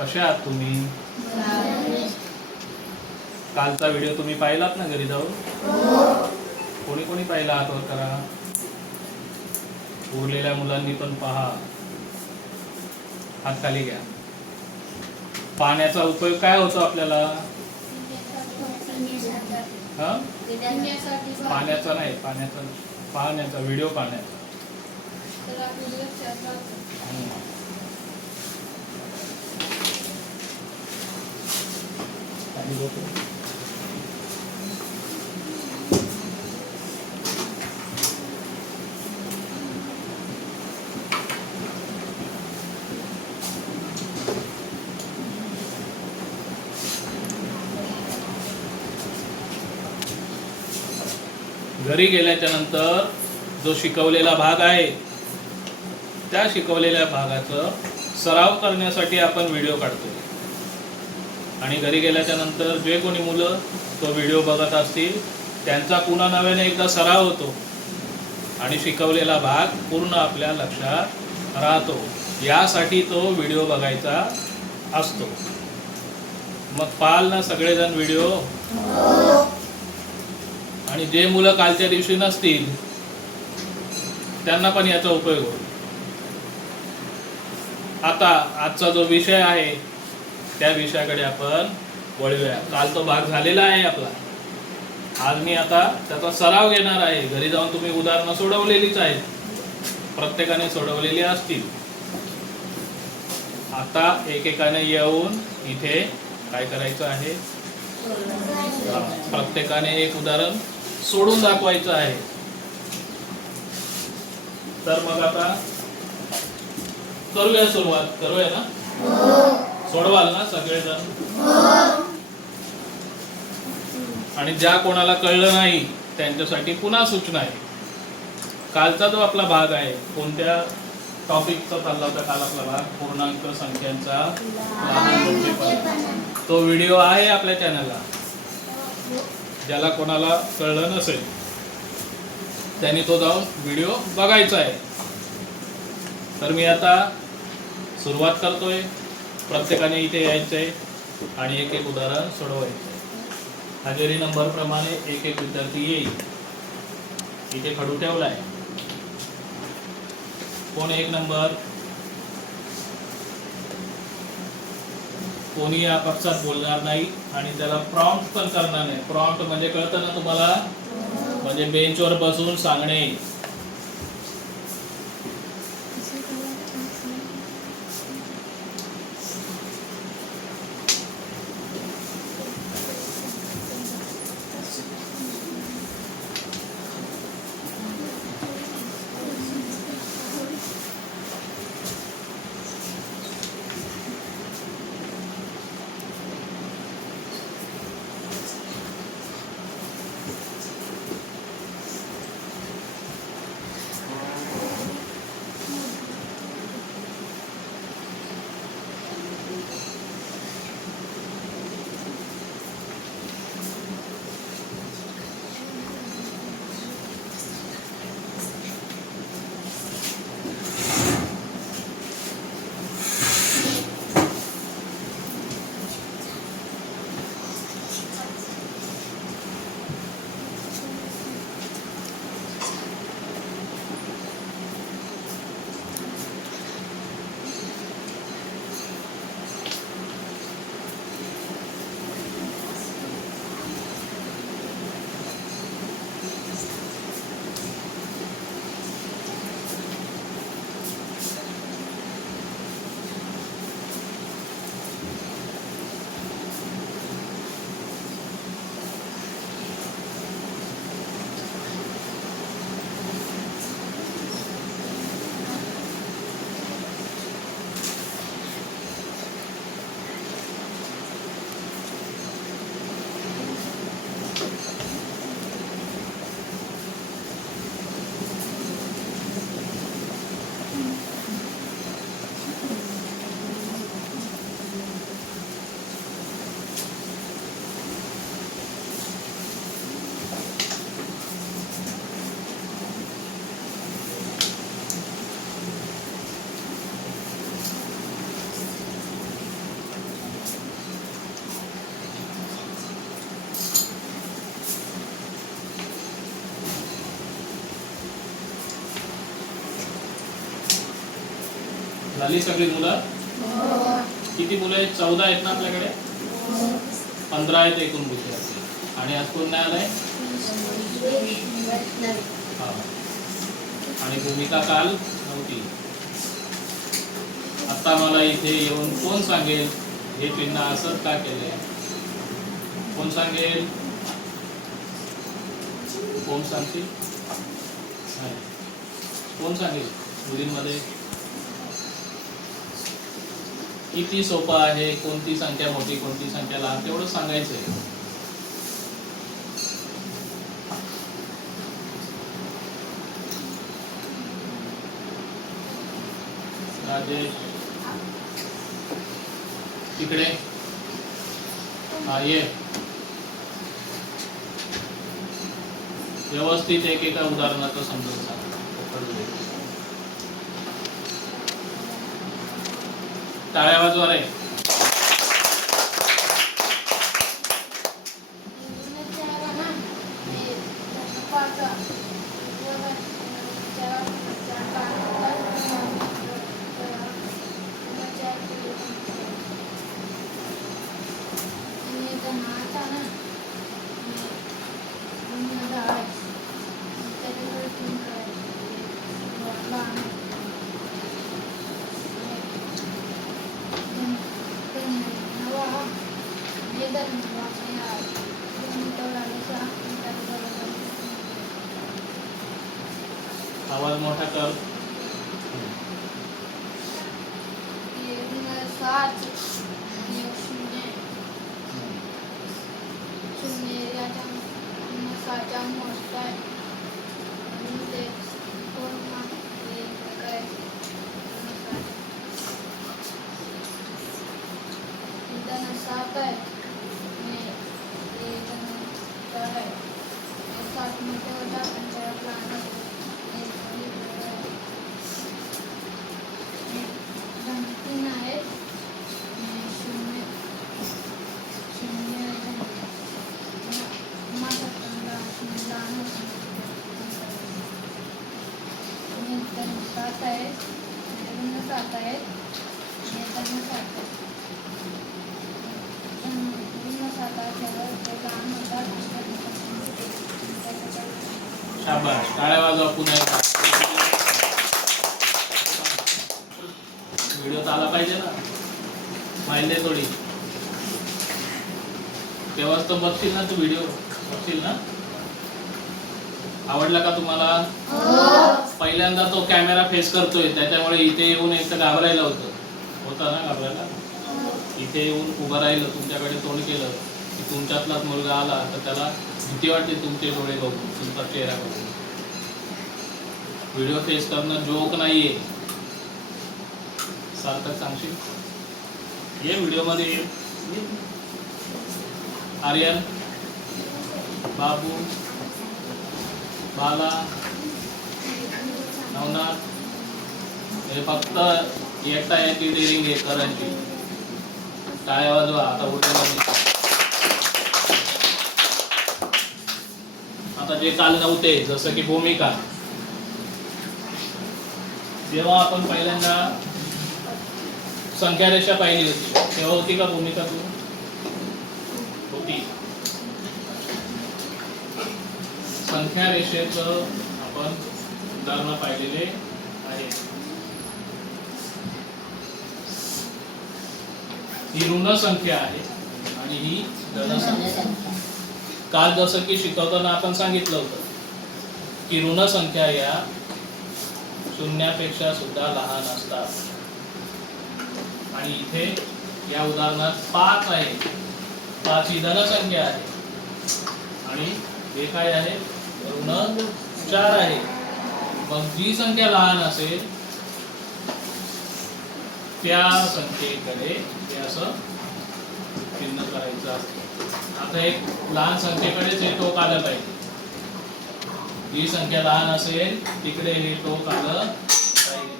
कशा आहात तुम्ही? कालचा व्हिडिओ तुम्ही पाहिलात ना घरी जाऊन? कोणी कोणी पाहिला हात वर करा. उरलेल्या मुलांनी पण पहा. हात खाली घ्या. पाण्याचा उपयोग काय होतो आपल्याला? पाण्याचा नाही, पाण्याचा व्हिडिओ पाण्याचा. घरी गेल्याच्या नंतर जो शिकवलेला भाग आहे त्या शिकवलेल्या भागाचा सराव करण्यासाठी आपण व्हिडिओ काढतो. आणि घरी गेल्याच्या नंतर जे कोणी मुलं तो व्हिडिओ बघत असतील त्यांचा पुन्हा नव्याने एकदा सराव होतो आणि शिकवलेला भाग पूर्ण आपल्या लक्षात राहतो. यासाठी तो व्हिडिओ बघायचा असतो. मग पाहाल ना सगळेजण व्हिडिओ? आणि जे मुलं कालच्या दिवशी नसतील त्यांना पण याचा उपयोग होईल. आता आजचा जो विषय आहे त्या विषयाकडे आपण वळूया. काल तो भाग झालेला आहे आपला. आज मी आता त्याचा सराव घेणार आहे. घरी जाऊन तुम्ही उदाहरणं सोडवलेलीच आहेत, प्रत्येकाने सोडवलेली असतील. आता एकेकाने येऊन इथे काय करायचं आहे? प्रत्येकाने एक उदाहरण सोडून दाखवायचं आहे. तर मग आता करूया सुरुवात. करूया ना? सोडवाल ना सगळेजण? आणि ज्या कोणाला कळलं नाही त्यांच्यासाठी पुन्हा सूचना आहे. कालचा जो आपला भाग आहे, कोणत्या टॉपिकचा चालला होता काल आपला भाग? पूर्णांक संख्यांचा लहान मोठेपणा. तो व्हिडिओ आहे आपल्या चॅनलला. ज्याला कोणाला कळलं नसेल त्यांनी तो जाऊन व्हिडिओ बघायचा आहे. तर मी आता सुरुवात करतोय. प्रत्येकाने इथे यायचं आहे आणि एक एक उदाहरण सोडवायचं. हजेरी नंबर प्रमाणे एक एक विद्यार्थी येईल. इथे खडू ठेवलाय. कोण एक नंबर? कोणी या पक्षात बोलणार नाही आणि त्याला प्रॉम्प्ट पण करणार नाही. प्रॉम्प्ट म्हणजे कळतं ना तुम्हाला? म्हणजे बेंचवर बसून सांगणे. झाली सगळी मुलं? किती मुलं आहेत? 14 आहेत ना आपल्याकडे? 15 आहेत एकूण विद्यार्थी. आणि आज कोण नाही आलाय? हा. आणि भूमिका काल नव्हती. आता मला इथे येऊन कोण सांगेल हे चिन्ह असंच का केलंय? कोण सांगेल? कोण सांगतील? नाही. कोण सांगेल मुलींमध्ये? किती सोपं आहे, कोणती संख्या मोठी कोणती संख्या लहान तेवढं सांगायचं आहे. राजेश तिकडे, हा ये. व्यवस्थित एकेका उदाहरणाचं समजून सांग. टाळ्या वाजवा रे. आवाज मोठा कर. शाबाश. टाळ्या वाजवा पुन्हा एकदा. व्हिडिओ आला पाहिजे ना, माहिती आहे थोडी. तेव्हाच तर बघशील ना तू व्हिडिओ, बघशील ना. आवडला का तुम्हाला? पहिल्यांदा तो कॅमेरा फेस करतोय त्याच्यामुळे इथे येऊन एक तर घाबरायला होता ना, घाबरायला. इथे येऊन उभं राहिलं, तुमच्याकडे तोंड केलं की तुमच्यातलाच मुलगा आला तर त्याला भीती वाटते तुमचे डोळे बघून, तुमचा चेहरा बघून. व्हिडिओ फेस करणं जोक नाहीये. सार्थक सांगशील? ये व्हिडिओ मध्ये ये. आर्यन, बाबू, बाला, नवनाथ, हे फक्त एकटा याची डेअरिंग आहे करायची. टाळ्या वाजवा. आता उठे. आता जे काल नव्हते, जसं की भूमिका. जेव्हा आपण पहिल्यांदा संख्या रेषा पाहिली होती तेव्हा होती का भूमिका तू? होती. संख्या रेषेचं आपण उदाहरण पाहिलेले आहे. ही ऋण संख्या आहे आणि ही धन संख्या. काल जसं की शिकवताना आपण सांगितलं होतं की ऋण संख्या या शून्यापेक्षा सुद्धा लहान असतात. आणि इथे या उदाहरणात 5 आहे. 5 ही धन संख्या आहे आणि हे काय आहे? ऋण 4 आहे. मग जी संख्या लहान असेल त्या संख्येकडे हे असं चिन्ह करायचं असतं. आता एक लहान संख्येकडेच हे टोक आलं पाहिजे. जी संख्या लहान असेल तिकडे हे टोक आलं पाहिजे.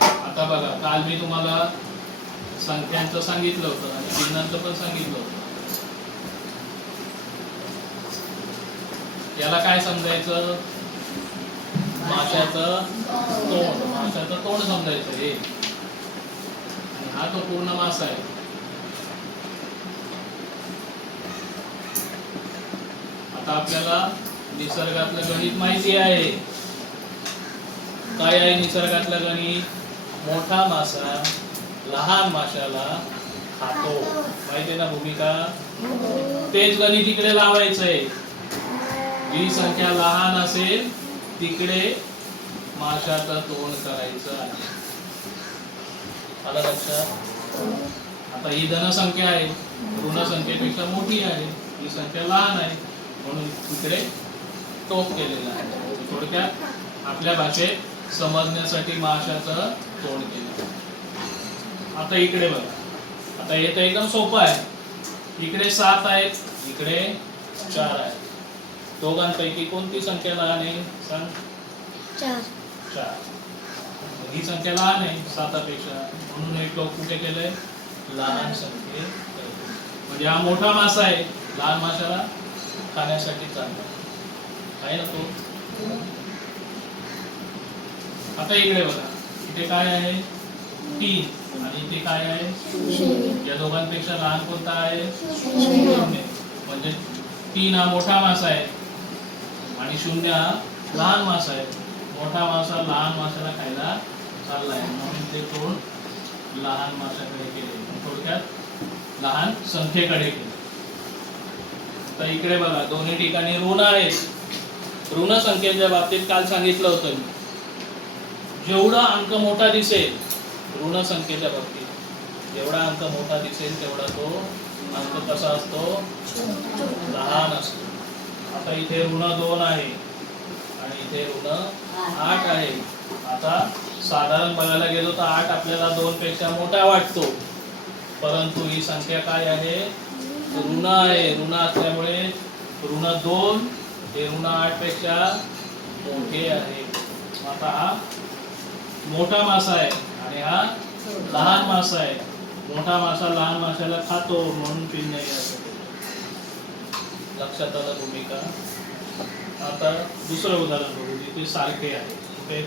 आता बघा, काल मी तुम्हाला संख्यांचं सांगितलं होतं आणि चिन्हांचं पण सांगितलं होतं. याला काय समजायचं? माशाचं तोंड समजायचं हे, आणि हा तो पूर्ण मासा आहे. आता आपल्याला निसर्गातलं गणित माहिती आहे. काय आहे निसर्गातलं गणित? मोठा मासा लहान माशाला खातो. माहिती आहे ना भूमिका? तेच गणित इकडे लावायचंय. जी संख्या लहान असेल तिकडे माशाचं तोंड करायचं आहे. आलं लक्षात? आता ही धनसंख्या आहे, ऋण संख्येपेक्षा मोठी आहे, ही संख्या लहान आहे, म्हणून तिकडे टोक केलेला आहे. थोडक्यात आपल्या भाषेत समजण्यासाठी माशाचं तोंड केलं. आता इकडे बघा, आता हे तर एकदम सोपं आहे. इकडे 7 आहेत, इकडे 4 आहेत. दोघांपैकी कोणती संख्या लहान आहे? सांग. 4. ही संख्या लहान आहे 7 पेक्षा, म्हणून हे टोक कुठे केलंय? लहान संख्ये. म्हणजे हा मोठा मासा आहे, लहान माशाला खाण्यासाठी चांगला आहे ना तो. आता इकडे बघा, इथे काय आहे? 3, आणि इथे काय आहे? या दोघांपेक्षा लहान कोणता आहे? 0. म्हणजे 3 हा मोठा मासा आहे आणि 0 हा लहान मासा आहे. मोठा मासा लहान माशाला खायला चाललाय, म्हणून ते तोंड लहान माशाकडे केले. थोडक्यात लहान संख्येकडे केले. तर इकडे बघा, दोन्ही ठिकाणी ऋण आहेत. ऋण संख्येच्या बाबतीत काल सांगितलं होतं मी, जेवढा अंक मोठा दिसेल ऋण संख्येच्या बाबतीत, जेवढा अंक मोठा दिसेल तेवढा तो अंक कसा असतो? लहान असतो. आता इथे ऋण 2 आहे आणि इथे ऋण 8 आहे. आता साधारण बघायला गेलो तर 8 आपल्याला 2 पेक्षा मोठा वाटतो, परंतु ही संख्या काय आहे? ऋण आहे. ऋण असल्यामुळे ऋण 2 हे ऋण 8 पेक्षा मोठे आहे. आता हा मोठा मासा आहे आणि हा लहान मासा आहे. मोठा मासा लहान माशाला खातो, म्हणून चिन्ह आहे. लक्षात आलं भूमिका? आता दुसरं उदाहरण बघू, जिथे सारखे आहे.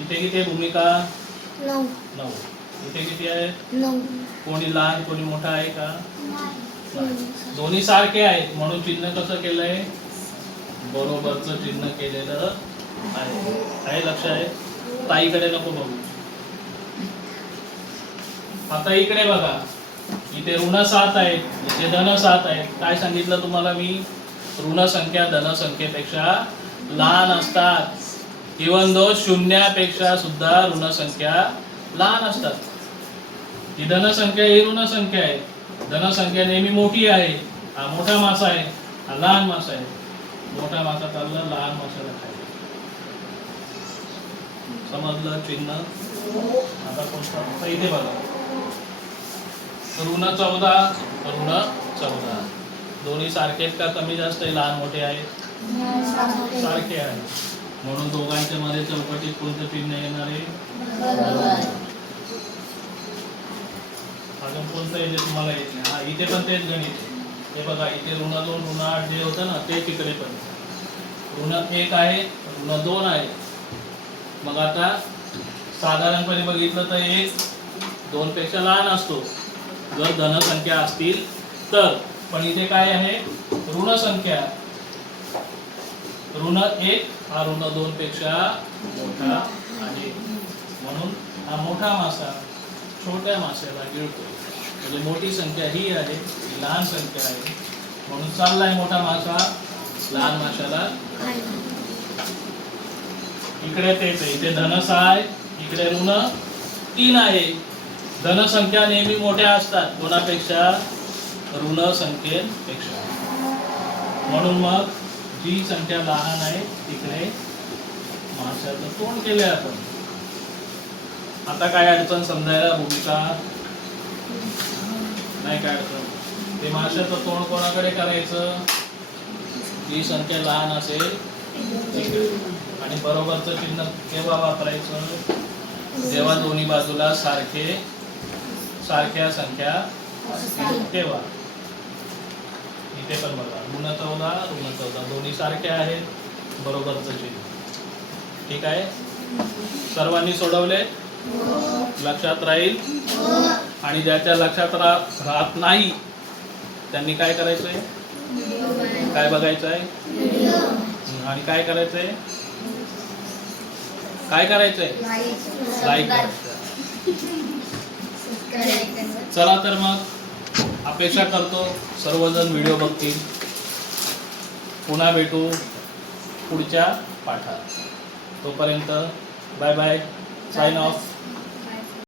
इथे किती भूमिका? 9. इथे किती आहे? 9. कोणी लहान कोणी मोठा आहे का? दोन्ही सारखे आहेत, म्हणून चिन्ह कसं केलंय? बरोबरचं चिन्ह केलेलं आहे. लक्ष आहे? ताईकडे नको बघू. आता इकडे बघा, इथे ऋण 7 आहे, इथे धन 7 आहे. काय सांगितलं तुम्हाला मी? ऋण संख्या धन संख्येपेक्षा लहान असतात. इवन दो 0 पेक्षा सुद्धा ऋण संख्या लहान असतात. ही धन संख्या ही ऋण संख्या आहे. धन संख्या नेहमी मोठी आहे. हा मोठा मासा आहे, हा लहान मासा आहे. मोठा मासा चालला लहान माशाला खायला. समजलं चिन्ह? आता कोणता? आता इथे बघा, ऋण 14, ऋण 14. दोन्ही सारखे आहेत का कमी जास्त आहे? लहान मोठे आहेत? सारखे आहे, म्हणून दोघांच्या मध्ये चौकटीत कोणतं चिन्ह येणार आहे? अजून कोणतं येते तुम्हाला येत नाही? हा, इथे पण तेच गणित. हे बघा, इथे ऋण 2 ऋण 8 जे होतं ना, ते तिकडे पण ऋण 1 आहे, ऋण 2 आहे. मग आता साधारणपणे बघितलं तर 1 2 पेक्षा लहान असतो जर धन संख्या असतील तर. पण इथे काय आहे? ऋण संख्या. ऋण 1 हा ऋण 2 पेक्षा मोठा आहे, म्हणून हा मोठा मासा छोट्या माशाला गिळतो. म्हणजे मोठी संख्या ही आहे, ही लहान संख्या आहे, म्हणून चाललाय मोठा मासा लहान माशाला. इकडे तेच आहे, इथे धन 6 आहे, इकडे ऋण 3 आहे. धन संख्या नेहमी मोठ्या असतात कोणापेक्षा? ऋण संख्येपेक्षा. म्हणून मग जी संख्या लहान आहे तिकडे माशाचं तोंड केलंय आपण. आता काय अडचण समजायला भूमिका? नाही काय अडचण. ते माशाचं तोंड कोणाकडे करायचं? जी संख्या लहान असेल तिकडे. आणि बरोबरचं चिन्ह केव्हा वापरायचं? जेव्हा दोन्ही बाजूला सारख्या संख्या असतील तेव्हा. इथे पण बघा, ऋण 14 ऋण 14 दोन्ही सारखे आहेत, बरोबरचं चिन्ह. ठीक आहे, सर्वांनी सोडवले? लक्षात राहील? आणि ज्याच्या लक्षात राहत नाही त्यांनी काय करायचंय? काय बघायचं आहे? आणि काय करायचंय? काय करायचंय? लाईक करायचं. चला तर मग अपेक्षा करतो सर्वजण व्हिडिओ बघतील. पुन्हा भेटू पुढच्या पाठात. तोपर्यंत बाय बाय, साइन ऑफ.